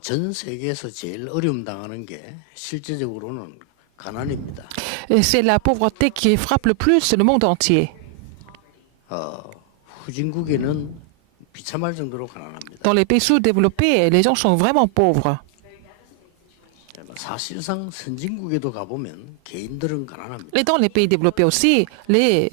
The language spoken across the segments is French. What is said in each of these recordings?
전 세계에서 제일 어려움 당하는 게 실제적으로는 가난입니다. Et c'est la pauvreté qui frappe le plus le monde entier. 후진국에는 비참할 정도로 가난합니다. Dans les pays sous-développés, les gens sont vraiment pauvres. 사실상 선진국에도 가보면 개인들은 가난합니다. Et dans les pays développés aussi, les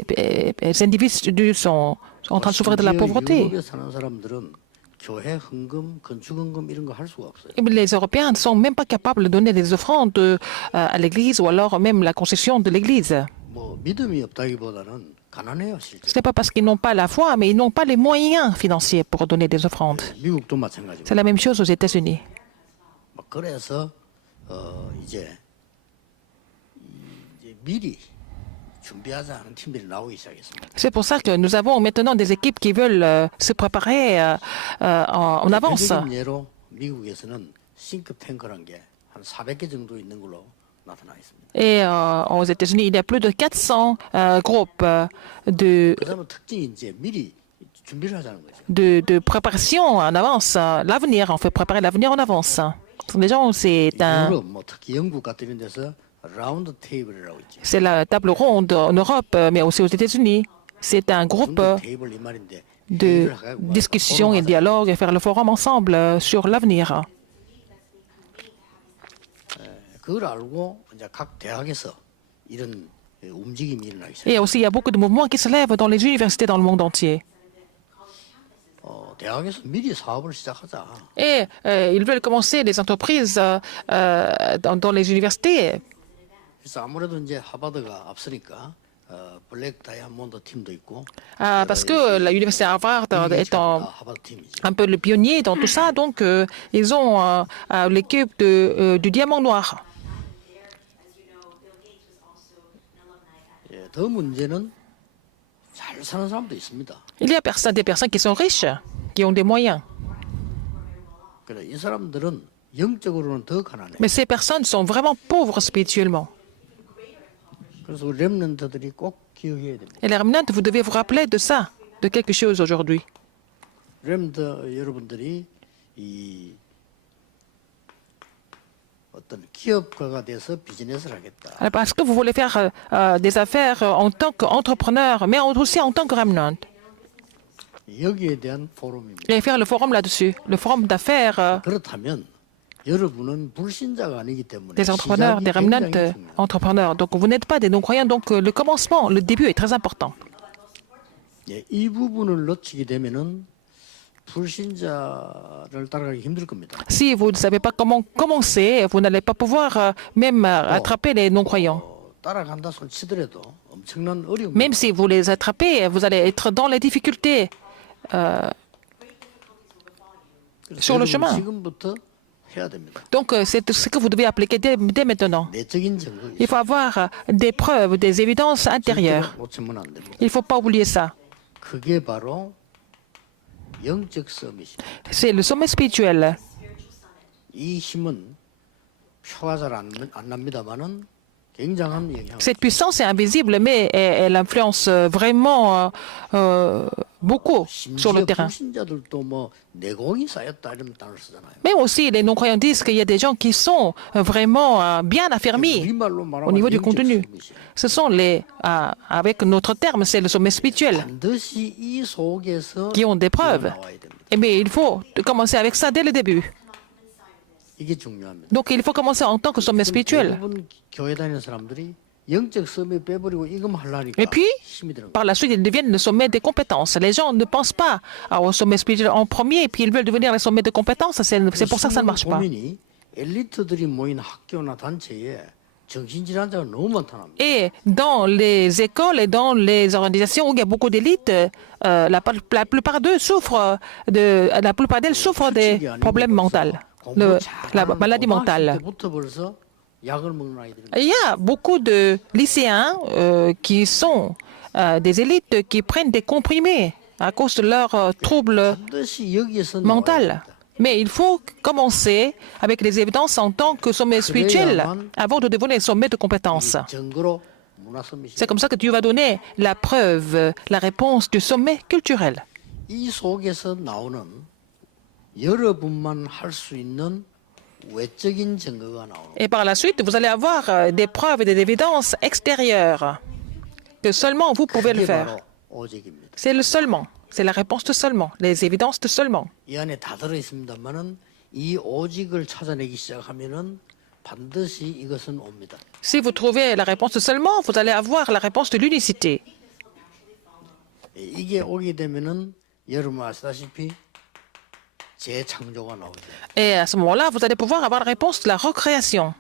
individus sont en train de souffrir de la pauvreté. 유럽에 사는 사람들은 교회 헌금, 건축 헌금 이런 거 할 수가 없어요. Et les Européens ne sont même pas capables de donner des offrandes à l'Église ou alors même la concession de l'Église. 뭐 믿음이 없다기보다는 가난해요, 실제. Ce n'est pas parce qu'ils n'ont pas la foi, mais ils n'ont pas les moyens financiers pour donner des offrandes. 미국도 마찬가지고. C'est la même chose aux États-Unis. 그래서 이제 미리 준비하자는 팀들이 나오기 시작했습니다. C'est pour ça que nous avons maintenant des équipes qui veulent se préparer en avance. 대표적인 예로 미국에서는 싱크 탱크란 게 한 400개 정도 있는 걸로 나타나 있습니다. Et aux États-Unis, il y a plus de 400 groupes 그다음에 특징이 이제 미리 준비를 하자는 거죠. de préparation en avance. L'avenir, on fait préparer l'avenir en avance. Ce sont des gens, 유럽, 뭐 특히 영국 같은 이런 데서 라운드 테이블이라고 있죠. c'est la table ronde en Europe, mais aussi aux États-Unis. C'est un groupe 테이블 이 말인데 de discussion et dialogue et faire le forum ensemble sur l'avenir. 그걸 알고 이제 각 대학에서 이런 움직임이 일어나기 시작해요. Et aussi, il y a beaucoup de mouvements qui se lèvent dans les universités dans le monde entier. 대학에서 미리 사업을 시작하자. Et ils veulent commencer des entreprises dans les universités. 그래서 아무래도 이제 하버드가 앞서니까 블랙 다이아몬드 팀도 있고. Parce que l'université Harvard est 하버드 팀이죠. un peu le pionnier dans tout ça, donc ils ont l'équipe du diamant noir. 더 문제는 잘 사는 사람도 있습니다. Il y a des personnes qui sont riches, qui ont des moyens. 그래 이 사람들은 영적으로는 더 가난해. Mais ces personnes sont vraiment pauvres spirituellement. 그래서 우리 렘넌트들이 꼭 기억해야 됩니다. Et les remnants, vous devez vous rappeler de ça, de quelque chose aujourd'hui. 렘넌트 여러분들이 이 어떤 기업가가 돼서 비즈니스를 하겠다. Parce que vous voulez faire des affaires en tant qu'entrepreneur, mais aussi en tant que remnant. 여기에 대한 포럼입니다. Et faire le forum là-dessus, le forum d'affaires 그렇다면 여러분은 불신자가 아니기 때문에 des entrepreneurs, des remnants 굉장히 중요해요. entrepreneurs. Donc vous n'êtes pas des non-croyants, donc le commencement, le début est très important. 예, 이 부분을 놓치게 되면은 불신자를 따라가기 힘들 겁니다. Si vous ne savez pas comment commencer, vous n'allez pas pouvoir même attraper les non-croyants. 따라간다 손 치더라도 엄청난 어려움. Même si vous les attrapez, vous allez être dans les difficultés sur le chemin. 지금부터 해야 됩니다. Donc c'est ce que vous devez appliquer dès maintenant. 내적인 증거. Il faut avoir des preuves, des évidences intérieures. 놓치면 안 됩니다. Il ne faut pas oublier ça. 그게 바로 영적 서밋입니다. C'est le sommet spirituel. 이 힘은 표가 잘 안 납니다만은 굉장한 영향. Cette puissance est invisible, mais elle influence vraiment beaucoup sur le 심지어 terrain. 불신자들도 뭐 내공이 쌓였다 이런 단어를 쓰잖아요. Même aussi, les non-croyants disent qu'il y a des gens qui sont vraiment bien affermis 우리말로 au 말하면 niveau du 영적 contenu. 서밋이에요. Ce sont avec notre terme, c'est le sommet spirituel, 반드시 이 속에서 qui ont des preuves. 나와야 됩니다. Mais il faut commencer avec ça dès le début. 이게 중요합니다. Donc il faut commencer en tant que sommet spirituel. 대부분 교회 다니는 사람들이 영적 서밋 빼버리고 이거만 하려니까 Et puis, 힘이 드는 거예요. par la suite, ils deviennent le sommet des compétences. Les gens ne pensent pas au sommet spirituel en premier, et puis ils veulent devenir le sommet de compétences. C'est pour ça que ça ne marche pas. 고민이 엘리트들이 모인 학교나 단체에 정신질환자가 너무 많다는 Et dans les écoles et dans les organisations où il y a beaucoup d'élites, la plupart d'eux souffrent la plupart d'elles souffrent des problèmes mentaux, la maladie mentale. Il y a beaucoup de lycéens qui sont des élites qui prennent des comprimés à cause de leurs troubles mentaux. Mais il faut commencer avec les évidences en tant que sommet spirituel avant de devenir sommet de compétences. C'est comme ça que Dieu va donner la preuve, la réponse du sommet culturel. 이 속에서 나오는 여러분만 할 수 있는 외적인 증거가 나오는 Et par la suite, vous allez avoir des preuves et des évidences extérieures que seulement vous pouvez le 그게 faire. 바로 오직입니다. C'est le seulement. C'est la réponse de seulement, les évidences de seulement. 이 안에 다 들어 있습니다만은 이 오직을 찾아내기 시작하면은 반드시 이것은 옵니다. Si vous trouvez la réponse de seulement, vous allez avoir la réponse de l'unicité. 이게 오게 되면은 여러분 아시다시피 재창조가 나오죠. Et à ce moment-là, vous allez pouvoir avoir la réponse de la recréation.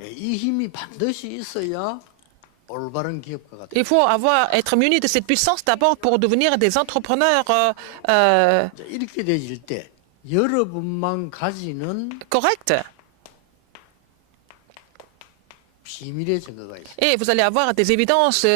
이 힘이 반드시 있어야 올바른 기업가가 돼요. Il faut être muni de cette puissance d'abord pour devenir des entrepreneurs 이렇게 되질 때 여러분만 가지는 corrects. 비밀의 증거가 있어요. Et vous allez avoir des évidences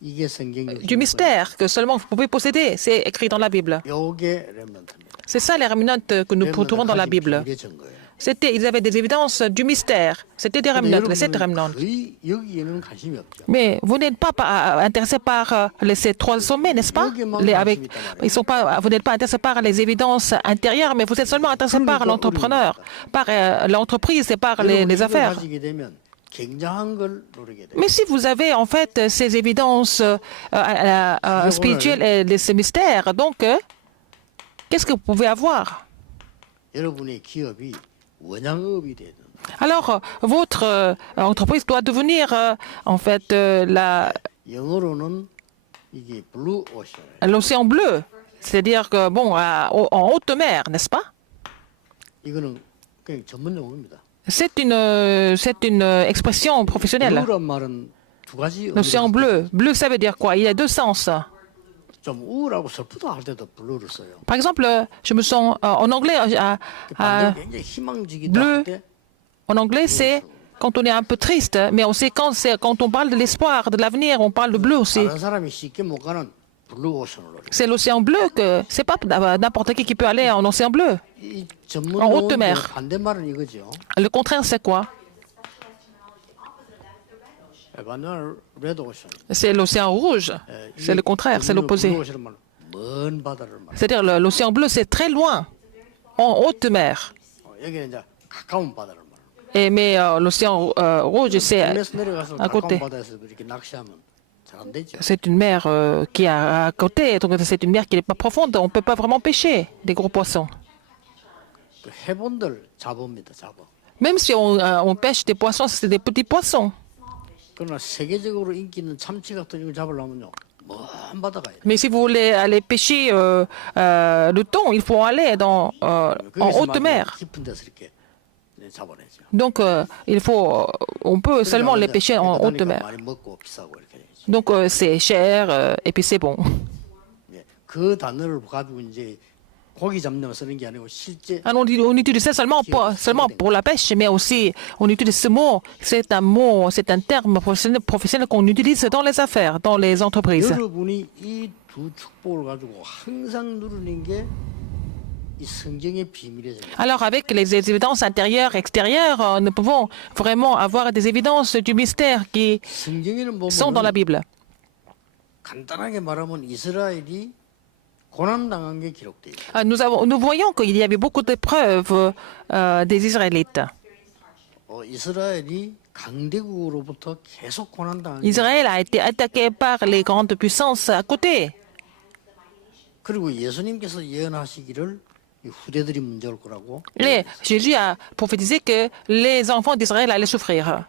이게 성경 du mystère que seulement vous pouvez posséder. C'est écrit dans la Bible. 요게 렘넌트입니다. C'est ça les rémanentes que nous trouvons dans la Bible. 비밀의 증거예요. Ils avaient des évidences du mystère. C'était des rémanentes, les 7 rémanentes. 거의 여기에는 관심이 없죠. Mais vous n'êtes pas intéressé par ces 3 sommets, n'est-ce pas? Vous n'êtes pas intéressé par les évidences intérieures, mais vous êtes seulement intéressé par l'entrepreneur, par l'entreprise et par les affaires. 가지게 되면 굉장한 걸 누리게 돼요. Mais si vous avez en fait ces évidences spirituelles et ces mystères, donc qu'est-ce que vous pouvez avoir? 여러분의 기업이 원양업이 되든 Alors, votre entreprise doit devenir en fait 영어로는 이게 블루 오션. l'océan bleu, c'est-à-dire que bon, en haute mer, n'est-ce pas? 이거는 그냥 전문 용어입니다. C'est une expression professionnelle. 블루란 말은 두 가지 L'océan bleu. Bleu, ça veut dire quoi? Il y a 2 sens. 좀 우울하고 슬프다 할 때도 블루를 써요. Par exemple, je me sens en anglais, 반대로 굉장히 희망지기다 bleu. 할 때 en anglais, c'est quand on est un peu triste, mais on sait quand on parle de l'espoir, de l'avenir, on parle de bleu aussi. 다른 사람이 쉽게 못 가는 블루 오션으로. C'est l'océan bleu que c'est pas n'importe qui peut aller en océan bleu. 이 전문 En haute 용어의 mer. 반대말은 이거죠. Le contraire, c'est quoi? 반대말 레드 오션. C'est l'océan rouge. C'est le contraire, c'est l'opposé. 블루 오션은 먼 바다를 말. C'est-à-dire l'océan bleu, c'est très loin, en haute mer. 여기는 이제 가까운 바다를 말. Mais l'océan rouge, c'est 해에서 내려가서 à côté. 가까운 바다에서 이렇게 낚시하면 잘 안 되죠. C'est une mer qui est à côté, donc c'est une mer qui n'est pas profonde. On ne peut pas vraiment pêcher des gros poissons. 그 해본들 잡어입니다. 잡어. Même si on pêche des poissons, c'est des petits poissons. 그러나 세계적으로 인기 있는 참치 같은 걸 잡으려면요, 먼 바다 가야 돼. Mais si vous voulez aller pêcher le thon, il faut aller en haute mer. 깊은 데서 이렇게 잡아내죠. Donc on peut seulement les pêcher en haute mer. 많이 먹고 비싸고 이렇게 되죠. Donc c'est cher et puis c'est bon. 예, 그 단어를 가지고 이제 고기 잡는 거 쓰는 게 아니고 실제 Alors, on utilise ça seulement pour la pêche, mais aussi on utilise ce mot. C'est un terme professionnel qu'on utilise dans les affaires, dans les entreprises. 여러분이 이 두 축복을 가지고 항상 누리는 게 이 성경의 비밀의 증거. Alors, avec les évidences intérieures et extérieures, nous pouvons vraiment avoir des évidences du mystère qui 성경에는 sont dans la 보면 Bible. 간단하게 말하면 이스라엘이 고난당한 게 기록돼 있어요. Nous voyons qu'il y avait beaucoup d'épreuves des Israélites. 이스라엘이 강대국으로부터 계속 고난당한 게 Israël a été attaqué par les grandes puissances à côté. 그리고 예수님께서 예언하시기를 이 후대들이 문제 올 거라고. Jésus a prophétisé que les enfants d'Israël allaient souffrir.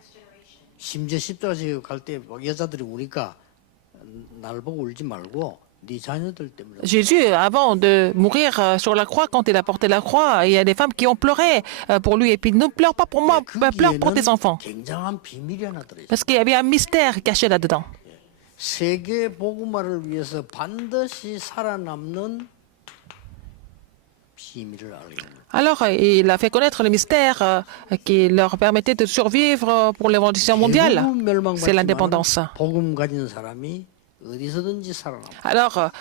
심지어 십자가 지고 갈때 여자들이 우니까 날 보고 울지 말고 네 자녀들 때문에. Jésus, avant de mourir sur la croix, quand il a porté la croix, il y a des femmes qui ont pleuré pour lui. Et puis, ne pleure pas pour moi, pleure pour tes enfants. 굉장한 비밀이 하나 들어있어요. Parce qu'il y avait un mystère caché là-dedans. 세계 복음화를 위해서 반드시 살아남는 비밀을 알게 됩니다. Alors, il a fait connaître le mystère qui leur permettait de survivre pour l'évolution mondiale. 대부분 C'est 멸망받지만 l'indépendance. 복음 가진 사람이 어디서든지 살아남아. Alors,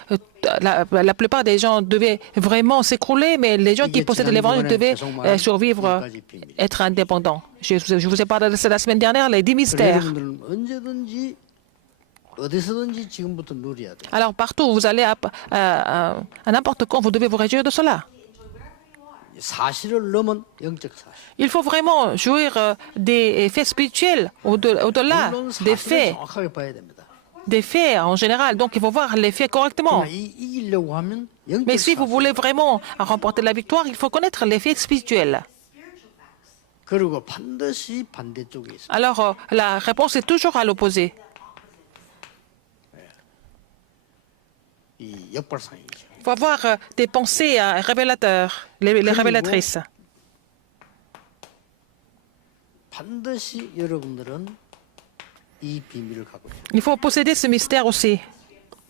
la plupart des gens devaient vraiment s'écrouler, mais les gens qui possèdent l'évangile devaient survivre, être indépendants. Je vous ai parlé de ça la semaine dernière, les 10 mystères. 여러분들은 언제든지 어디서든지 지금부터 누려야 돼. Alors partout où vous allez à n'importe quand, vous devez vous réjouir de cela. 사실을 넘은 영적 사실. Il faut vraiment jouir des faits spirituels au-delà 물론 des 사실을 faits, 정확하게 봐야 됩니다. des faits en général. Donc il faut voir les faits correctement. 그러나 이기려고 하면 영적 Mais si vous 사실. voulez vraiment remporter la victoire, il faut connaître les faits spirituels. 그리고 반드시 반대쪽에 있습니다. Alors la réponse est toujours à l'opposé. 이 역발상이죠. Il faut avoir des pensées révélateurs, les révélatrices. 반드시 여러분들은 이 비밀을 갖고 있어요. Il faut posséder ce mystère aussi,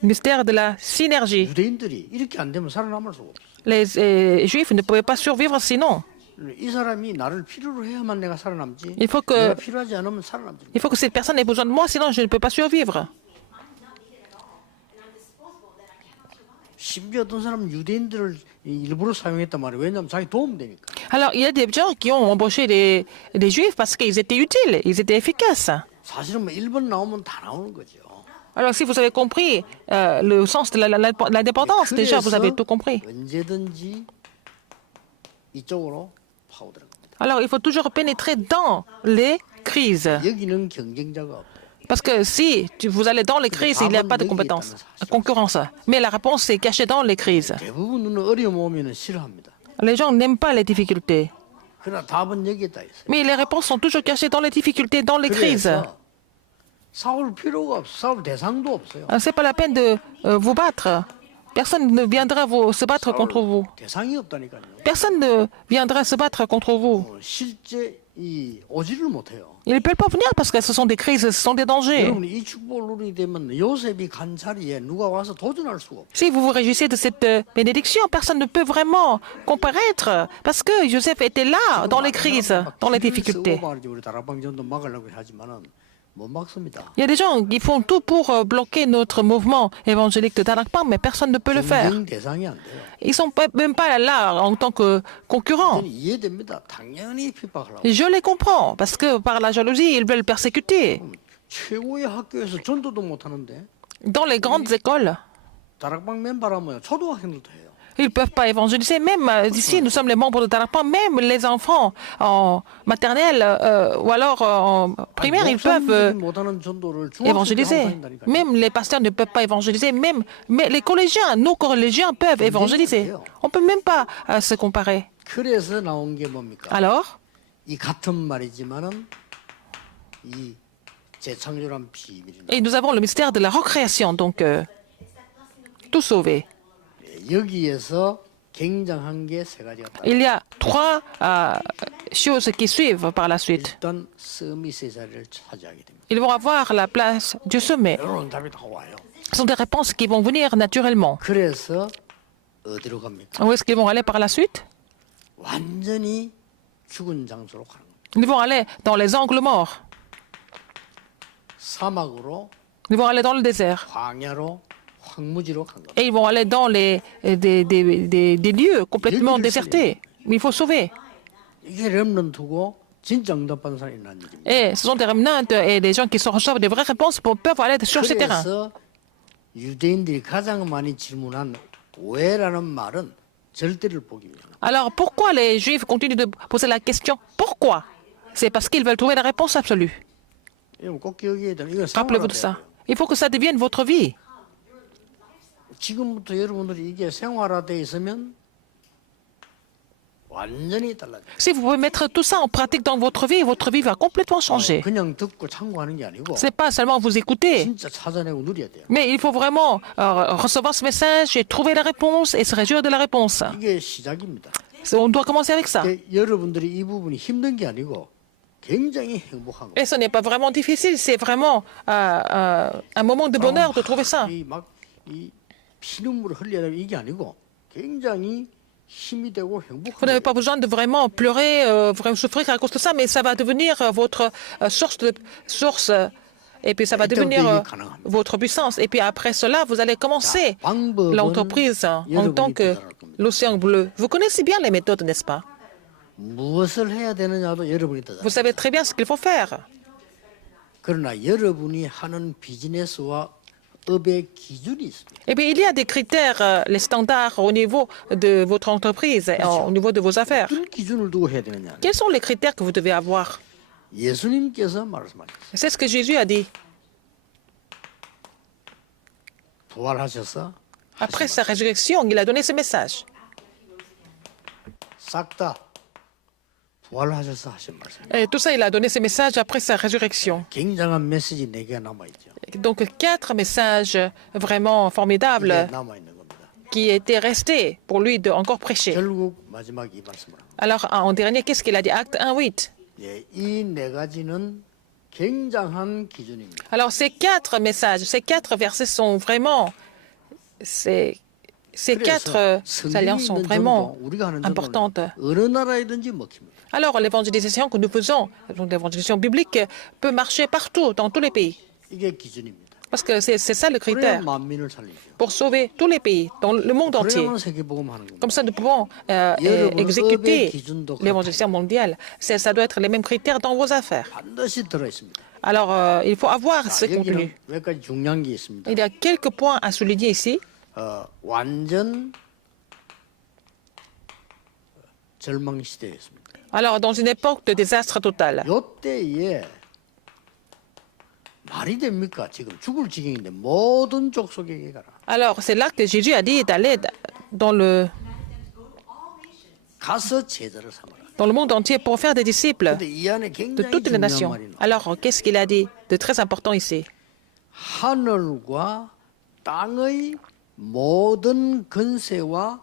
le mystère de la synergie. 유대인들이 이렇게 안 되면 살아남을 수가 없어요. Les Juifs ne pouvaient pas survivre sinon. 이 사람이 나를 필요로 해야만 내가 살아남지. Il faut que- 내가 필요하지 않으면 살아남지. Il faut que cette personne ait besoin de moi, sinon je ne peux pas survivre. 심지어 어떤 사람은 유대인들을 일부러 사용했단 말이에요. 왜냐하면 자기 도움 되니까. Alors, il y a des gens qui ont embauché des Juifs parce qu'ils étaient utiles, ils étaient efficaces. 사실은 뭐 1번 나오면 다 나오는 거죠. Alors, si vous avez compris le sens de l'indépendance, déjà, vous avez tout compris. 언제든지 이쪽으로 파고들어갑니다. Alors, il faut toujours pénétrer dans les crises. 여기는 경쟁자가 없어요. Parce que si vous allez dans les crises, il n'y a pas de compétence, concurrence. Mais la réponse est cachée dans les crises. 대부분은 어려움 오면 싫어합니다. Les gens n'aiment pas les difficultés. 그러나 답은 여기에 다 있어요. Mais les réponses sont toujours cachées dans les difficultés, dans les crises. 그래서 싸울 필요가 없어. 싸울 대상도 없어요. Ce n'est pas la peine de vous battre. Personne ne viendra se battre contre vous. 대상이 없다니까요. Personne ne viendra se battre contre vous. 실제 이 오지를 못해요. Ils ne peuvent pas venir parce que ce sont des crises, ce sont des dangers. 여러분 이 축복을 누리게 되면 요셉이 간 자리에 누가 와서 도전할 수가 없어요. Si vous vous réjouissez de cette bénédiction, personne ne peut vraiment comparaître parce que Joseph était là dans les crises, dans les difficultés. 우리 다락방 전도 막으려고 하지만은 못 막습니다. Il y a des gens qui font tout pour bloquer notre mouvement évangélique de Tarakpam, mais personne ne peut le faire. 경쟁 대상이 안 돼요. Ils ne sont même pas là en tant que concurrents. 저는 이해됩니다. 당연히 핍박하려고. Je les comprends parce que par la jalousie, ils veulent persécuter. 최고의 학교에서 전도도 못 하는데 Dans les grandes écoles, 다락방 멤버라면 초등학생들도 해요. ils ne peuvent pas évangéliser. Même ici, nous sommes les membres de Tarakpam, même les enfants en maternelle ou alors en primaire, ils peuvent 목사님들이 못하는 전도를 중학생 때 하고 évangéliser. 다닌다니까요. Même les pasteurs ne peuvent pas évangéliser. Mais les collégiens, nos collégiens peuvent évangéliser. On ne peut même pas se comparer. 그래서 나온 게 뭡니까? Alors, 이 같은 말이지만은 이 재창조란 비밀이 et nous avons le mystère de la recréation, donc tout sauvé. 여기에서 굉장한 게 세 가지가 딱. Il y a trois choses qui suivent par la suite. 일단 서밋의 자리를 차지하게 됩니다. Ils vont avoir la place du sommet. 여러분 답이 다 와요. Ce sont des réponses qui vont venir naturellement. 그래서 어디로 갑니까? Où est-ce qu'ils vont aller par la suite? 완전히 죽은 장소로 가는 겁니다. Ils vont aller dans les angles morts. 사막으로, Ils vont aller dans le désert. 광야로, 황무지로 간 겁니다. Et ils vont aller dans des lieux complètement désertés. Mais il faut sauver. 이게 렘넌트고 진짜 응답받는 사람이 있는 일입니다. Et ce sont des remnants et des gens qui reçoivent des vraies réponses peuvent aller sur ce terrain. 그래서 유대인들이 가장 많이 질문한 왜라는 말은 절대를 보기 위해서. Alors pourquoi les Juifs continuent de poser la question pourquoi? C'est parce qu'ils veulent trouver la réponse absolue. 여러분 꼭 기억해야 돼요. 이거 Rappelez-vous de ça. Il faut que ça devienne votre vie. 지금부터 여러분들이 이게 생활화돼 있으면 완전히 달라져요. Si vous pouvez mettre tout ça en pratique dans votre vie va complètement changer. 그냥 듣고 참고하는 게 아니고 Ce n'est pas seulement vous écouter, 진짜 찾아내고 누려야 돼요. mais il faut vraiment recevoir ce message et trouver la réponse et se réjouir de la réponse. 이게 시작입니다. On doit commencer avec ça. 여러분들이 이 부분이 힘든 게 아니고 굉장히 행복한 거예요. Et ce n'est pas vraiment difficile, c'est vraiment un moment de bonheur de trouver ça. 이 피눈물을 흘려야 되는 이게 아니고 굉장히 힘이 되고 Vous 행복한 n'avez 거예요. pas besoin de vraiment pleurer, vraiment souffrir à cause de ça, mais ça va devenir votre source, et puis ça va devenir votre puissance. Et puis après cela, vous allez commencer 방법은 l'entreprise en tant que l'océan bleu. Vous connaissez bien les méthodes, n'est-ce pas? 무엇을 해야 되느냐도 여러분이 더 잘. Vous savez très bien ce qu'il faut faire. 그러나 여러분이 하는 비즈니스와 업의 기준이 있습니다. Eh bien, il y a des critères, les standards au niveau de votre entreprise, au niveau de vos affaires. 어떤 기준을 두고 해야 되느냐? Quels sont les critères que vous devez avoir? 예수님께서 말씀하셨어요. C'est ce que Jésus a dit. 부활하셔서 Après sa résurrection, il a donné ce message. 싹 다 부활하셔서 하신 말씀. Et tout ça, il a donné ce message après sa résurrection. 굉장한 메시지 4개가 남아있죠. Donc, 4 messages vraiment 이게 formidables 남아있는 겁니다. qui étaient restés pour lui de encore prêcher. 결국 마지막 이 말씀을 합니다. Alors, en dernier, qu'est-ce qu'il a dit? Acte 1:8. 예, 이 4가지는 굉장한 기준입니다. Alors, ces 4 messages, ces 4 versets sont vraiment... Ces 4 alliances sont vraiment 우리가 하는 importantes. 전도는 어느 나라이든지 먹힙니다. Alors, l'évangélisation que nous faisons, donc l'évangélisation biblique, peut marcher partout, dans tous les pays. 이게 기준입니다. Parce que c'est ça le 그래야 critère 만민을 살리죠. pour sauver tous les pays, dans le monde entier. 그래야만 세계복음 하는 겁니다. Comme ça, nous pouvons exécuter l'évangélisation mondiale. Ça doit être les mêmes critères dans vos affaires. 반드시 들어있습니다. Alors, il faut avoir ce 여기는 contenu. 몇 가지 중요한 게 있습니다. Il y a quelques points à souligner ici. 완전 절망 시대였습니다. Alors, dans une époque de désastre total, 이때에 말이 됩니까? 지금 죽을 지경인데 모든 족속에게 가라. alors c'est là que Jésus a dit d'aller dans le 가서 제자를 삼아라. monde entier pour faire des disciples 근데 이 안에 de 굉장히 toutes les 중요한 nations. 말이 나와요. Alors, qu'est-ce qu'il a dit de très important ici? 하늘과 땅의 모든 근세와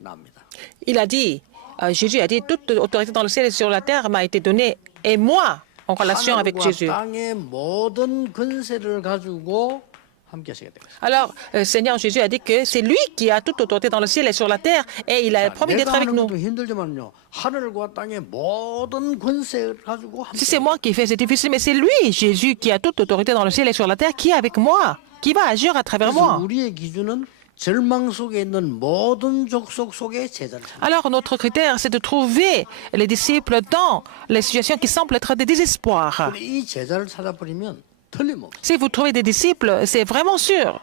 납니다. Il a dit, Jésus a dit, toute autorité dans le ciel et sur la terre m'a été donnée, et moi, en relation avec 하늘과 Jésus. 땅의 모든 근세를 가지고 함께 하시게 되겠습니다. Alors, Seigneur Jésus a dit que c'est lui qui a toute autorité dans le ciel et sur la terre, et il a promis d'être 내가 avec 하는 nous. 것도 힘들지만요. 하늘과 땅의 모든 근세를 가지고 함께. Si c'est moi qui fais, c'est difficile, mais c'est lui, Jésus, qui a toute autorité dans le ciel et sur la terre, qui est avec moi, qui va agir à travers 그래서 moi. 우리의 기준은 절망 속에 있는 모든 족속 속에 제자를 삼는. Alors, notre critère, c'est de trouver les disciples dans les situations qui semblent être des désespoirs. 그래, 이 제자를 찾아버리면 틀림없어. Si vous trouvez des disciples, c'est vraiment sûr.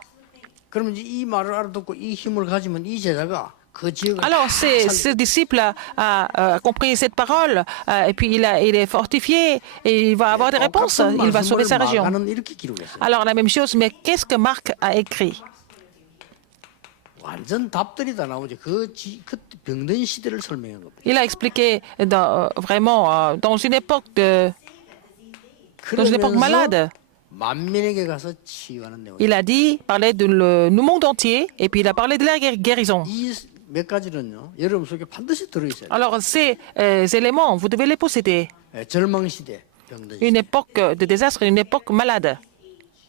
그러면 이제 이 말을 알아듣고 이 힘을 가지면 이 제자가 그 지역을 Alors, 다 ce disciple a compris cette parole, et puis il est fortifié, et il va avoir des réponses, il va sauver sa région. 마가는 이렇게 기록했어요. Alors, la même chose, mais qu'est-ce que Marc a écrit? 완전 답들이 다 나오죠. 그 병든 시대를 설명한 겁니다. Il a expliqué vraiment dans une époque 그러면서 malade. 만민에게 가서 치유하는 내용. Il a dit, parlait du monde entier, et puis il a parlé de la guérison. 이 몇 가지는요. 여러분 속에 반드시 들어있어요. Alors, ces éléments, vous devez les posséder. 절망 시대, 병든 Une 시대. époque de désastre, une époque malade.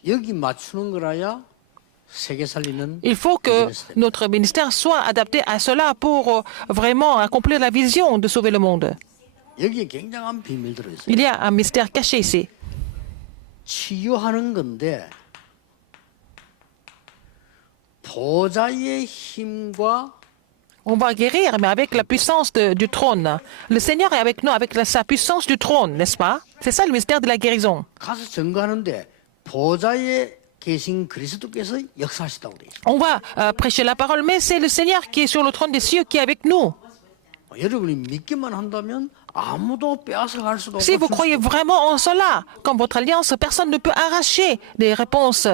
여기 맞추는 거라야 세계 살리는 Il faut que 비즈니스 됩니다. notre ministère soit adapté à cela pour vraiment accomplir la vision de sauver le monde. 여기에 굉장한 비밀 들어있어요. Il y a un mystère caché ici. 치유하는 건데 보좌의 힘과 On va guérir, mais avec la puissance du trône. Le Seigneur est avec nous, avec sa puissance du trône, n'est-ce pas? C'est ça le mystère de la guérison. 가서 증거하는데 보좌에 계신 그리스도께서 역사하시다고 돼 있어요. On va prêcher la parole, mais c'est le Seigneur qui est sur le trône des cieux qui est avec nous. 여러분이 믿기만 한다면 아무도 빼앗아 갈 수도 Si vous 없고 croyez vraiment en cela, comme votre alliance, personne ne peut arracher des réponses.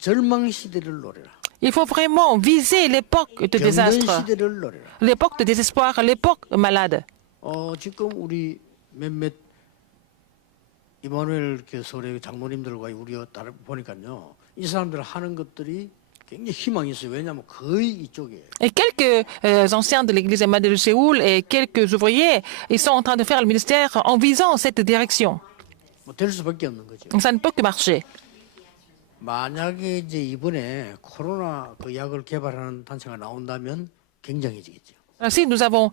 절망 시대를 노래라. Il faut vraiment viser l'époque de 병든 désastre, 시대를 노래라. l'époque de désespoir, l'époque malade. 지금 우리 몇몇 이마누엘 교설의 장로님들과 우리 따라 보니까요. 이 사람들 하는 것들이 굉장히 희망이 있어요. 왜냐하면 거의 이쪽이에요. Et quelques anciens de l'église Emmanuel de Séoul et quelques ouvriers, ils sont en train de faire le ministère en visant cette direction. 될 수밖에 없는 거죠. Donc ça ne peut que marcher. 만약에 이제 이번에 코로나 그 약을 개발하는 단체가 나온다면 굉장해지겠죠. Si nous avons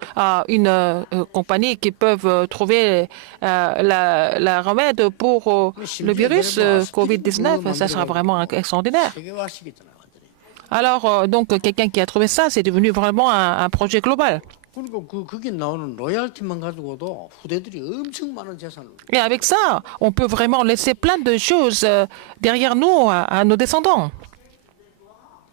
une compagnie qui peut trouver la remède pour le virus COVID-19, ça sera vraiment extraordinaire. 세계화시켰잖아요, 완전히. Alors, donc, quelqu'un qui a trouvé ça, c'est devenu vraiment un projet global. 그러니까 거기 나오는 로얄티만 가지고도 후대들이 엄청 많은 재산을. Et avec ça, on peut vraiment laisser plein de choses derrière nous à nos descendants.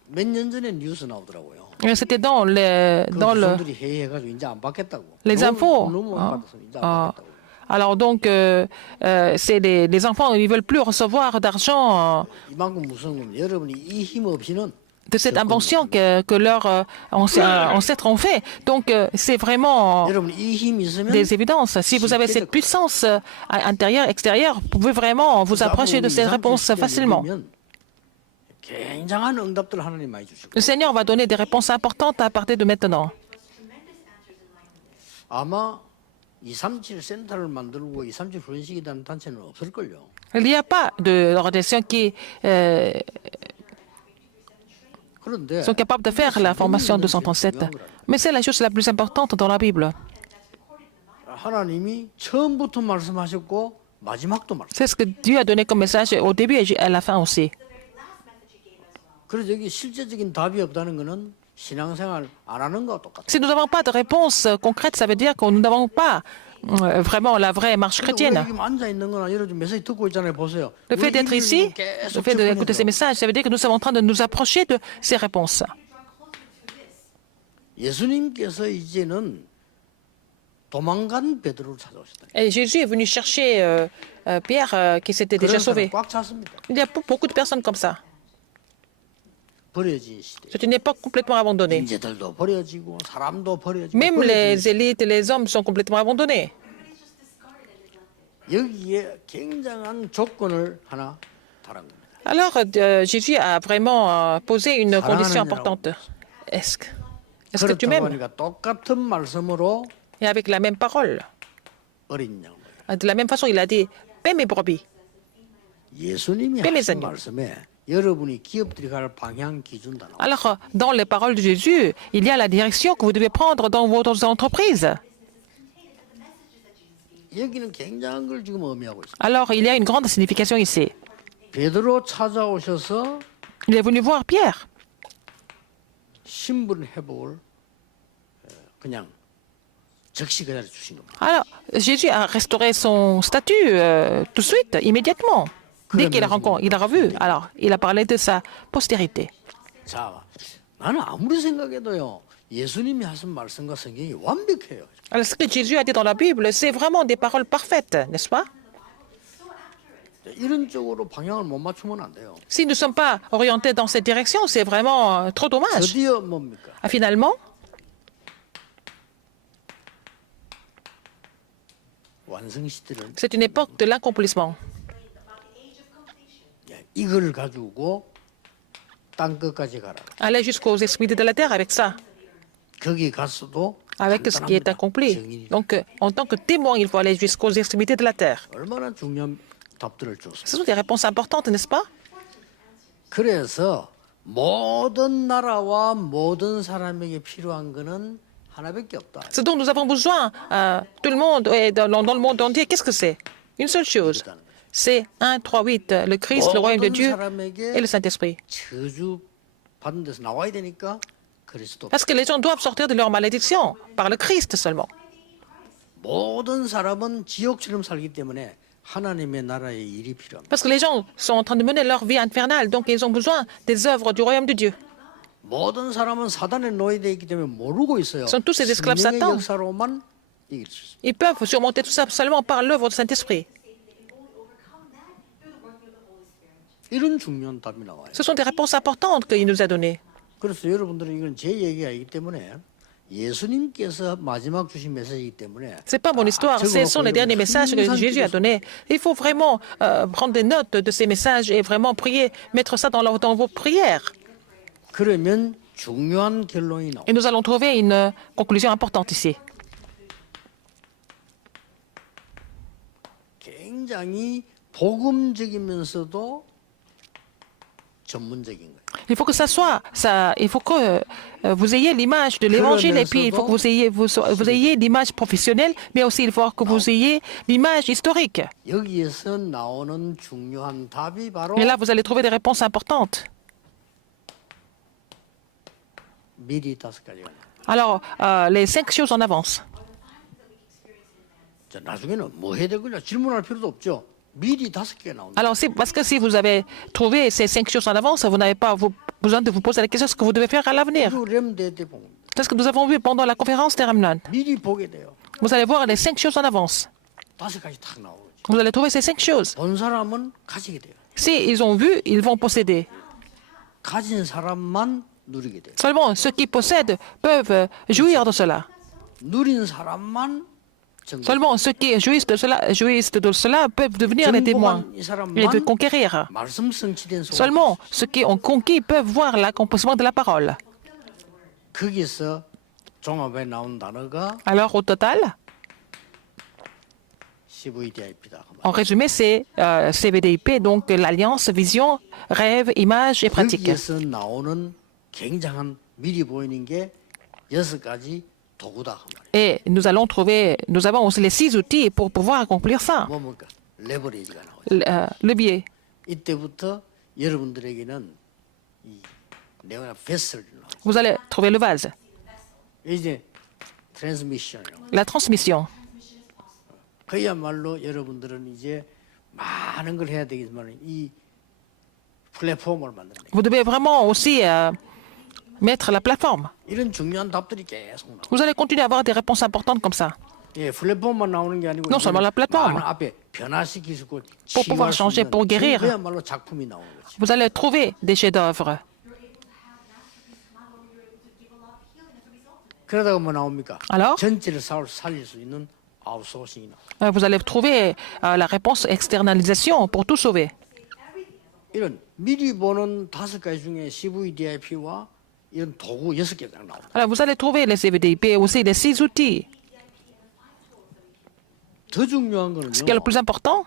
몇 년 전에 뉴스 나오더라고요. C'était dans le 조선들이 회의해가지고 이제 안 받겠다고. les infos. 너무 안 받아서 이제 안 Ah. 받겠다고. Alors donc, c'est les enfants, ils ne veulent plus recevoir d'argent 이만큼 무서운 건 여러분이 이 힘 없이는 de cette invention que leurs ancêtres ont fait. Donc, c'est vraiment 여러분 이 힘이 있으면 des évidences. Si vous avez cette puissance intérieure, extérieure, vous pouvez vraiment vous approcher de cette réponse facilement. 굉장한 응답들 하나님 많이 주시고 Le Seigneur va donner des réponses importantes à partir de maintenant. 아마 237 센터를 만들고 237 후원식이라는 단체는 없을걸요. Il n'y a pas d'organisation qui 그런데 sont capables de faire la formation de 137. Mais c'est la chose la plus importante dans la Bible. 하나님이 처음부터 말씀하셨고 마지막도 말씀. C'est ce que Dieu a donné comme message au début et à la fin aussi. 그래서 여기 실제적인 답이 없다는 것은 신앙생활 안 하는 거와 똑같아요. Si nous n'avons pas de réponse concrète, ça veut dire que nous n'avons pas vraiment la vraie marche 우리가 chrétienne. 지금 앉아 있는 거나 여러분 메시지 듣고 있잖아요. 보세요. Le fait d'être ici, le fait d'écouter ces messages, ça veut dire que nous sommes en train de nous approcher de ces réponses. 예수님께서 이제는 도망간 베드로를 찾아오셨다. Et Jésus est venu chercher Pierre qui s'était déjà 그런 사람 sauvé. 꽉 찼습니다. Il y a beaucoup de personnes comme ça. 버려진 시대. C'est une époque complètement abandonnée. 인재들도 버려지고 사람도 버려지고 Même 버려진 les élites et les hommes sont complètement abandonnés. 여기에 굉장한 조건을 하나 달은 겁니다. Alors, Jésus a vraiment posé une condition importante. Est-ce que tu 그렇다고 m'aimes? 하니까 똑같은 말씀으로 Et avec la même parole, 어린 양. de la même façon, il a dit, paie mes brebis. 예수님이 빼매 하신 자녀. 말씀에 여러분이 기업들이 갈 방향 기준 다 나와. Alors, dans les paroles de Jésus, il y a la direction que vous devez prendre dans votre entreprise. 여기는 굉장한 걸 지금 의미하고 있습니다. Alors, il y a une grande signification ici. 베드로 찾아오셔서 Il est venu voir Pierre. 신분 회복을 그냥 즉시 그 자리에 주신 겁니다. Alors, Jésus a restauré son statut tout de suite, immédiatement. Dès qu'il a rencontré, il a revu. Alors, il a parlé de sa postérité. 자, 나는 아무리 생각해도요. 예수님이 하신 말씀과 성경이 완벽해요. Alors, ce que Jésus a dit dans la Bible, c'est vraiment des paroles parfaites, n'est-ce pas? 이런 쪽으로 방향을 못 맞추면 안 돼요. Si nous ne sommes pas orientés dans cette direction, c'est vraiment trop dommage. 드디어 뭡니까? Ah, finalement, 완성 시대를 c'est une époque de l'accomplissement. 이걸 가지고 땅 끝까지 가라. Aller jusqu'aux extrémités de la terre avec ça, 거기 갔어도 avec ce qui est 간단합니다. accompli. 증인이. Donc, en tant que témoin, il faut aller jusqu'aux extrémités de la terre. 얼마나 중요한 답들을 줬어요. Ce sont des réponses importantes, n'est-ce pas? 그래서 모든 나라와 모든 사람에게 필요한 거는 하나밖에 없다. Ce dont nous avons besoin, tout le monde, et dans le monde entier, qu'est-ce que c'est? Une seule chose. C'est 1, 3, 8, le Christ, le royaume de 모든 Dieu et 사람에게 le Saint-Esprit. 저주 받는 데서 나와야 되니까 그리스도. Parce que les gens doivent sortir de leur malédiction par le Christ seulement. 모든 사람은 지옥처럼 살기 때문에 하나님의 나라의 일이 필요합니다. Parce que les gens sont en train de mener leur vie infernale, donc ils ont besoin des œuvres du royaume de Dieu. 모든 사람은 사단에 노예되어 있기 때문에 모르고 있어요. sont tous ces esclaves 성령의 Satan. 역사로만 이길 수 있어요. Ils peuvent surmonter tout ça seulement par l'œuvre du Saint-Esprit. 이런 중요한 답이 나와요. Ce sont des réponses importantes qu'il nous a données. 그래서 여러분들은 이건 제 얘기가 아니기 때문에 예수님께서 마지막 주신 메시지이기 때문에 Ce n'est pas mon histoire, ce sont les derniers messages que Jésus a donnés. Il faut vraiment prendre des notes de ces messages et vraiment prier, mettre ça dans vos prières. 그러면 중요한 결론이 나와요. Et nous allons trouver une conclusion importante ici. 굉장히 복음적이면서도 전문적인 거예요. Il faut que il faut que vous ayez l'image de l'évangile et puis il faut que vous ayez l'image professionnelle, mais aussi il faut que vous ayez l'image historique. 여기에서 나오는 중요한 답이 바로 Et là, vous allez trouver des réponses importantes. 미리 다섯 가지가 나와요. Alors, les 5 choses en avance. 자, 나중에는 뭐 해야 되겠냐 질문할 필요도 없죠. 미리 5개가 나온다. Alors, c'est parce que si vous avez trouvé ces 5 choses en avance, vous n'avez pas besoin de vous poser la question de ce que vous devez faire à l'avenir. 그 렘대 때 보면 C'est ce que nous avons vu pendant la conférence des Remnant. 미리 보게 돼요. Vous allez voir les 5 choses en avance. 5가지 탁 나오죠. Vous allez trouver ces 5 choses. 본 사람은 가지게 돼요. Si ils ont vu, ils vont posséder. 가진 사람만 누리게 돼요. Seulement ceux qui possèdent peuvent jouir de cela. 누린 사람만 정복. Seulement ceux qui jouissent de cela peuvent devenir les témoins 정복한 이 et de 사람만 conquérir. 말씀 성취된 소원. Seulement ceux qui ont conquis peuvent voir l'accomplissement de la parole. 거기서 종합에 나온 단어가 Alors au total, CVDIP다. en résumé, c'est CVDIP, donc l'alliance, vision, rêve, image et pratique. 거기에서 나오는 굉장한 미리 보이는 게 6가지 도구다. 그 말이에요. Et nous avons aussi les 6 outils pour pouvoir accomplir ça. 뭡니까? 레버리지가 나오죠. Le biais. 이때부터 여러분들에게는 이 내가 베스를 나오죠. Vous allez trouver le vase, 이제 트랜스미션이라고. la transmission. 그야말로 여러분들은 이제 많은 걸 해야 되겠지만 이 플랫폼을 만드는 Vous devez vraiment aussi mettre la plateforme. 이런 중요한 답들이 계속 나와요. Vous allez continuer à avoir des réponses importantes comme ça. 예, 플랫폼만 나오는 게 아니고 Non seulement la plateforme. 많은 앞에 변화시킬 수 있고 Pour pouvoir 치유할 수 changer, 있는 pour guérir. 그야말로 작품이 나오는 거지. Vous allez trouver des chefs-d'œuvre. 그러다가 뭐 나옵니까? Alors? 전체를 살릴 수 있는 아웃소싱이 나와요. Vous allez trouver la réponse externalisation pour tout sauver. 이런 미리 보는 5가지 중에 CVDIP와 이런 도구 6개가 나옵니다. Alors vous allez trouver les CVDIP aussi les 6 outils. 더 중요한 Ce qui est le 거는요. plus important,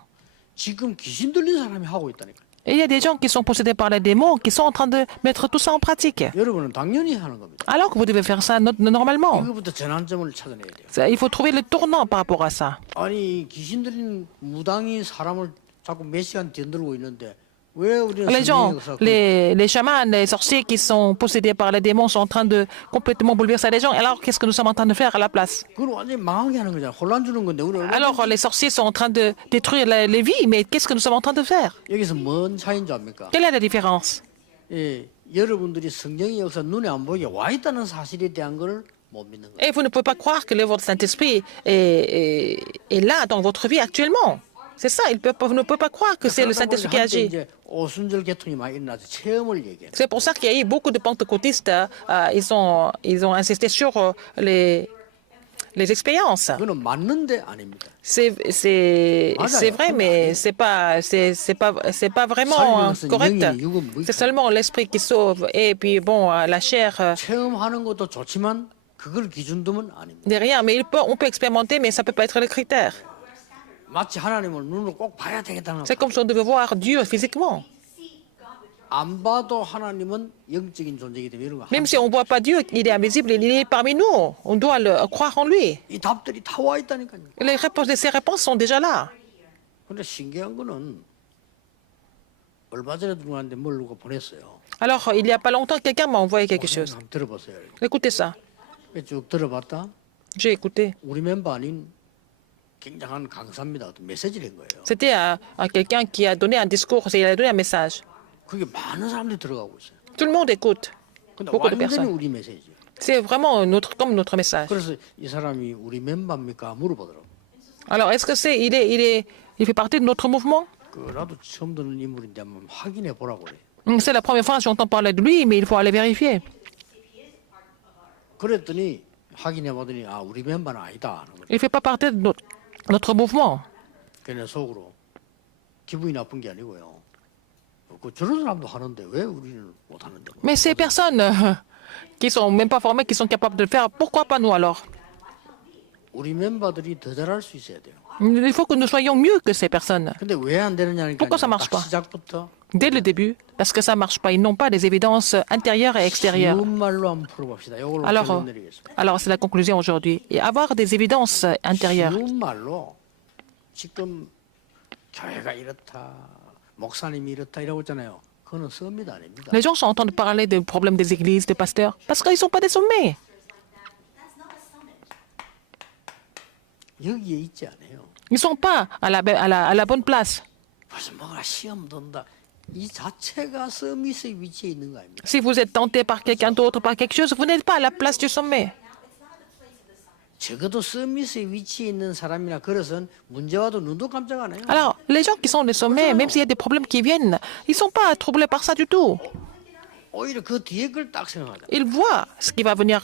지금 귀신 들린 사람이 하고 있다니까. il y a des gens qui sont possédés par les démons qui sont en train de mettre tout ça en pratique. 여러분은 당연히 하는 겁니다. Alors que vous devez faire ça normalement. 이거부터 전환점을 찾아내야 돼요. Il faut trouver le tournant par rapport à ça. 아니 귀신 들린 무당이 사람을 자꾸 몇 시간 뒤흔들고 있는데 왜 우리는 Les gens, 성경의 역사 les chamans, les sorciers qui sont possédés par les démons sont en train de complètement bouleverser les gens. Alors qu'est-ce que nous sommes en train de faire à la place? 그건 완전히 망하게 하는 거잖아. 혼란 주는 건데 우리 Alors les sorciers sont en train de détruire les vies, mais qu'est-ce que nous sommes en train de faire? 여기서 뭔 차이인 줄 압니까? Quelle est la différence? 예, 여러분들이 성경의 역사 눈에 안 보이게 와 있다는 사실에 대한 걸 못 믿는 거예요. Et vous ne pouvez pas croire que l'œuvre du Saint-Esprit est là dans votre vie actuellement. C'est ça, vous ne pouvez pas croire que c'est le Saint-Esprit qui agit. 이제 오순절 개통이 많이 일어나서 체험을 얘기해요. C'est pour ça qu'il y a eu beaucoup de pentecôtistes, ils ont insisté sur les expériences. 그거는 맞는데 아닙니다. C'est vrai, mais c'est pas vraiment correct. C'est seulement l'esprit qui sauve. Et puis bon, la chair 체험하는 것도 좋지만 그걸 기준 두면 아닙니다. derrière. Mais on peut expérimenter, mais ça peut pas être le critère. 마치 하나님을 눈으로 꼭 봐야 되겠다는 C'est comme si on devait voir Dieu physiquement. 안 봐도 하나님은 영적인 존재이기 때문에 이런 거. Même si on ne voit pas Dieu, il est invisible, il est parmi nous. On doit croire en lui. 이 답들이 다 와 있다니까요. Les réponses de ces réponses sont déjà là. 근데 신기한 거는 얼마 전에 누구한테 뭘 누가 보냈어요. Alors, il n'y a pas longtemps, quelqu'un m'a envoyé quelque chose. 한번 들어보세요. Écoutez ça. 쭉 들어봤다. J'ai écouté. 우리 멤버 아닌 굉장한 강사입니다. 어떤 메시지를 한 거예요. C'était à quelqu'un qui a donné un discours, il a donné un message. 그게 많은 사람들이 들어가고 있어요. Tout le monde écoute. 근데 Beaucoup de 완전히 personnes. 우리 메시지. C'est vraiment comme notre message. 그래서 이 사람이 우리 멤버입니까 물어보더라고. Alors, est-ce que il fait partie de notre mouvement? 그 나도 처음 듣는 인물인데 한번 확인해 보라고 그래. C'est la première fois que j'entends parler de lui, mais il faut aller vérifier. 그랬더니 확인해 보더니 아 우리 멤버는 아니다 하는 거예요. Il ne fait pas partie de notre mouvement. 걔네 속으로 기분이 나쁜 게 아니고요. 그 저런 사람도 하는데 왜 우리는 못 하는데? Mais ces personnes qui sont même pas formées, qui sont capables de le faire, pourquoi pas nous alors? 우리 멤버들이 더 잘할 수 있어야 돼요. Il faut que nous soyons mieux que ces personnes. 근데 왜 안 되느냐니까 Pourquoi ça marche 딱 pas? 시작부터 Dès le début, parce que ça ne marche pas. Ils n'ont pas des évidences intérieures et extérieures. 쉬운 말로 한번 풀어봅시다. 이걸로 Alors, 결론 내리겠습니다. c'est la conclusion aujourd'hui. Et avoir des évidences intérieures. 쉬운 말로 지금 교회가 이렇다, 목사님이 이렇다 이라고 했잖아요. 그거는 섭니다 아닙니다. Les gens sont en train de parler des problèmes des églises, des pasteurs, parce qu'ils ne sont pas des sommets. 여기에 있지 않아요. Ils ne sont pas à la bonne place. 벌써 뭐가 시험 돈다. 이 자체가 서밋의 위치에 있는 거 아닙니까? Si vous êtes tenté par quelqu'un d'autre, par quelque chose, vous n'êtes pas à la place du sommet. 적어도 서밋의 위치에 있는 사람이나 그것은 문제 와도 눈도 깜짝 안 해요. Alors, les gens qui sont au sommet, même s'il y a des problèmes qui viennent, ils ne sont pas troublés par ça du tout. 오히려 그 뒤에 걸 딱 생각하자. Ils voient ce qui va venir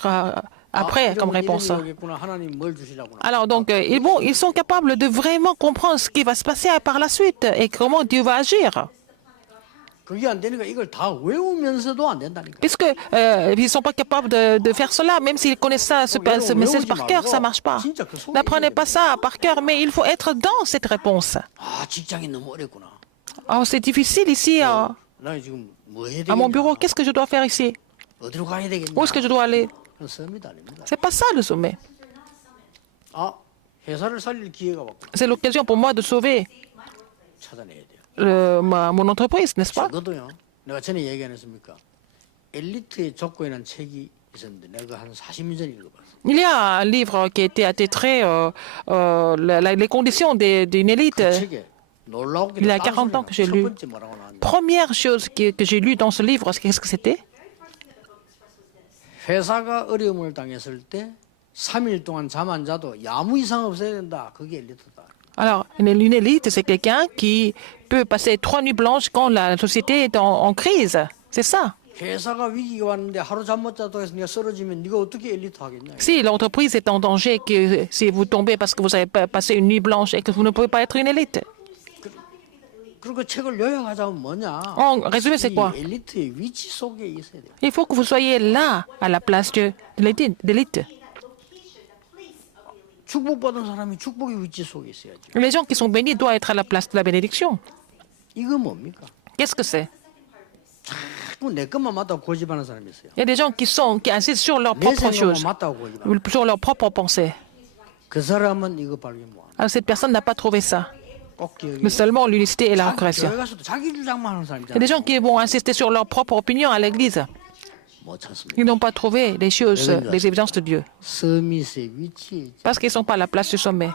après comme réponse. 하나님 뭘 주시라구나. Alors, donc, ils sont capables de vraiment comprendre ce qui va se passer par la suite et comment Dieu va agir. 그게 안 되니까 이걸 다 외우면서도 안 된다니까. Puisque ils ne sont pas capables de faire cela, même s'ils connaissent ça, ce message par cœur, ça ne marche pas. N'apprenez pas ça par cœur, mais il faut être dans cette réponse. 아, 직장이 너무 어렵구나. Oh, c'est difficile ici, 나 지금 뭐 해야 à mon 되겠냐? bureau. Qu'est-ce que je dois faire ici? 어디로 가야 되겠냐? Où est-ce que je dois aller? 그건 썸밋 아닙니다. C'est pas ça le sommet. 아, 회사를 살릴 기회가 왔고 C'est l'occasion pour moi de sauver 찾아내야 돼요. mon entreprise, n'est-ce pas? 적어도요. 내가 전에 얘기 안 했습니까? 엘리트의 족보에는 책이 있었는데 내가 한 40년 전에 읽어봤어. Il y a un livre qui a été attitré les conditions d'une élite. 그 책에 놀라우게 Il y a 40 ans que j'ai 첫 lu. 번째 뭐라고 나왔냐? Première chose que j'ai lue dans ce livre, qu'est-ce que c'était? 회사가 어려움을 당했을 때 3일 동안 잠 안 자도 아무 이상 없어야 된다. 그게 엘리트다. Alors, une élite, c'est quelqu'un qui peut passer 3 nuits blanches quand la société est en crise. C'est ça. 회사가 위기가 왔는데 하루 잠 못 자도 해서 네가 쓰러지면 네가 어떻게 엘리트 하겠냐? Si l'entreprise est en danger, que si vous tombez parce que vous avez passé une nuit blanche et que vous ne pouvez pas être une élite. 그리고 책을 요약하자면 뭐냐? En résumé, c'est quoi? 이 엘리트의 위치 속에 있어야 돼요. Il faut que vous soyez là, à la place de l'élite. 축복받은 사람이 축복의 위치 속에 있어야죠. Les gens qui sont bénis doivent être à la place de la bénédiction. 이거 뭡니까? Qu'est-ce que c'est? 자꾸 내 것만 맞다고 고집하는 사람이 있어요. Il y a des gens qui insistent sur leurs 내 propres 생각만 choses, 맞다고 고집하는. sur leurs propres pensées. 그 사람은 이거 발견 못 하는. Alors cette personne n'a pas trouvé ça. 꼭 기억해. Mais seulement l'unicité et la reconnaissance. 교회 가서도 자기 주장만 하는 사람 Il y a des gens qui vont insister sur leur propre opinion à l'église. 못 찾습니다. Ils n'ont pas trouvé les choses, les évidences de Dieu. 서밋의 위치에 있지. Parce qu'ils ne sont pas à la place du sommet.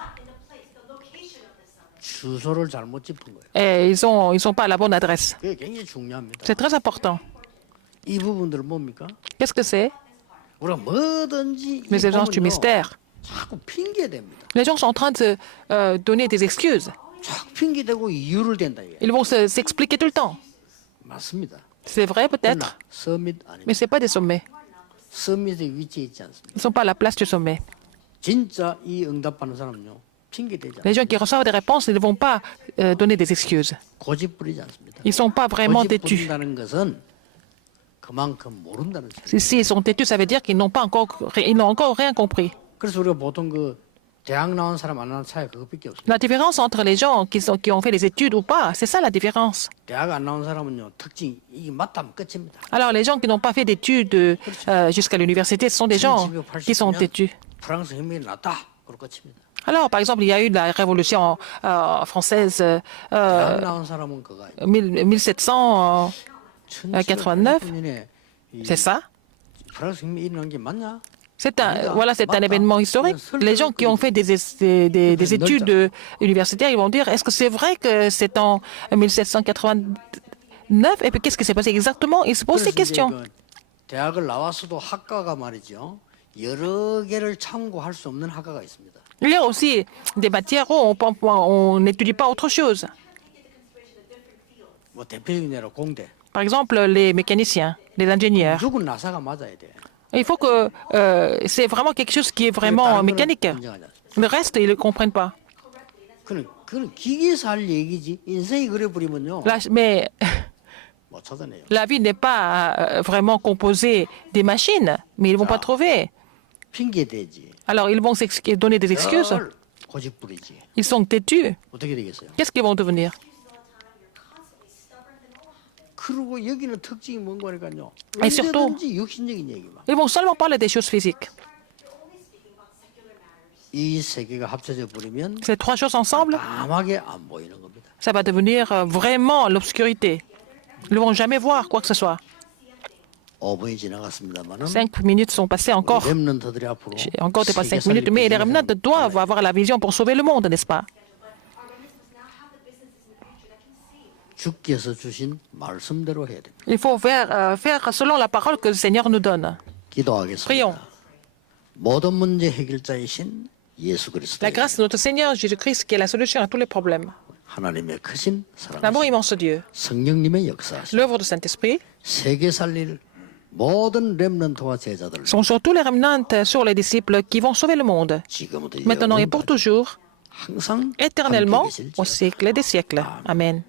주소를 잘못 짚은 거예요. Et ils sont pas à la bonne adresse. 그게 굉장히 중요합니다. C'est très important. 이 부분들은 뭡니까? Qu'est-ce que c'est? 우리가 뭐든지 이 Les évidences du 부분은요, mystère. 자꾸 핑계댑니다. Les gens sont en train de donner des excuses. 자꾸 핑계대고 이유를 댄다 이게. Ils vont s'expliquer tout le temps. 맞습니다. C'est vrai peut-être, 그러나 서밋 아닙니다. mais ce n'est pas des sommets. 서밋의 위치에 있지 않습니다. Ils ne sont pas à la place du sommet. 진짜 이 응답하는 사람은요 핑계대지 않습니다. Les gens qui reçoivent des réponses, ils ne vont pas donner des excuses. 고집 부리지 않습니다. Ils ne sont pas vraiment 고집 têtus. 부린다는 것은 그만큼 모른다는 뜻이에요. S'ils sont têtus, ça veut dire qu'ils n'ont encore rien compris. 그래서 우리가 보통 그 대학 나온 사람 안 나온 차이 그것밖에 없습니다. La différence entre les gens qui ont fait les études ou pas, c'est ça la différence. 대학 안 나온 사람은요 특징 이게 맞다면 끝입니다. Alors les gens qui n'ont pas fait d'études jusqu'à l'université, ce sont des gens qui sont têtus. 프랑스 혁명이 났다 그럴 끝입니다. Alors par exemple, il y a eu la révolution française 대학 나온 사람은 그거예요. 1789. 1789년에 C'est ça? 프랑스 혁명이 일어난 게 맞냐? C'est un événement historique. Les gens qui ont fait des études universitaires, ils vont dire, est-ce que c'est vrai que c'est en 1789? Et puis qu'est-ce qui s'est passé exactement? Ils se posent ces 그래서 이제 questions. 그 대학을 나왔어도 학과가 말이죠. 여러 개를 참고할 수 없는 학과가 있습니다. Il y a aussi des matières où on n'étudie pas autre chose. 뭐 대표적인 예로 공대. Par exemple, les mécaniciens, les ingénieurs. 무조건 나사가 맞아야 돼. Il faut que c'est vraiment quelque chose qui est vraiment 다른 거는 mécanique. 인정하지 않습니다. Le reste, ils ne comprennent pas. 그는 기계에서 할 얘기지. 인생이 그래 버리면요. Mais 못 찾아내요. la vie n'est pas vraiment composée des machines, mais ils ne vont pas trouver. 핑계대지. Alors, ils vont donner des excuses. 늘 고집 부리지. Ils sont têtus. 어떻게 되겠어요? Qu'est-ce qu'ils vont devenir? 그리고 여기는 특징이 뭔가 하니까요. Et surtout- 언제든지 육신적인 얘기만. Ils vont seulement parler des choses physiques. 이 세 개가 합쳐져 버리면 Ces trois choses ensemble, 까맣게 안 보이는 겁니다. ça va devenir vraiment l'obscurité. Ils ne vont jamais voir quoi que ce soit. 5분이 지나갔습니다만은 5 minutes sont passées encore. 렘넌트들이 앞으로 J'ai encore dépassé 세계 5 minutes, mais les 살릴 remnants 비전을 doivent avoir la vision pour sauver le monde, n'est-ce pas? 주께서 주신 말씀대로 해야 됩니다. Il faut faire selon la parole que le Seigneur nous donne. 기도하겠습니다. Prions. 모든 문제 해결자이신 예수 그리스도 La grâce de notre Seigneur Jésus-Christ qui est la solution à tous les problèmes. 하나님의 크신 L'amour 사랑하신 immense de Dieu, 성령님의 역사하신 l'œuvre du Saint-Esprit 세계 살릴 모든 렘넌트와 제자들 sont sur tous les remnants, sur les disciples qui vont sauver le monde, 지금부터 maintenant et pour 영원까지 toujours, 항상 함께 éternellement, 계실지어다. au siècle des siècles. Amen.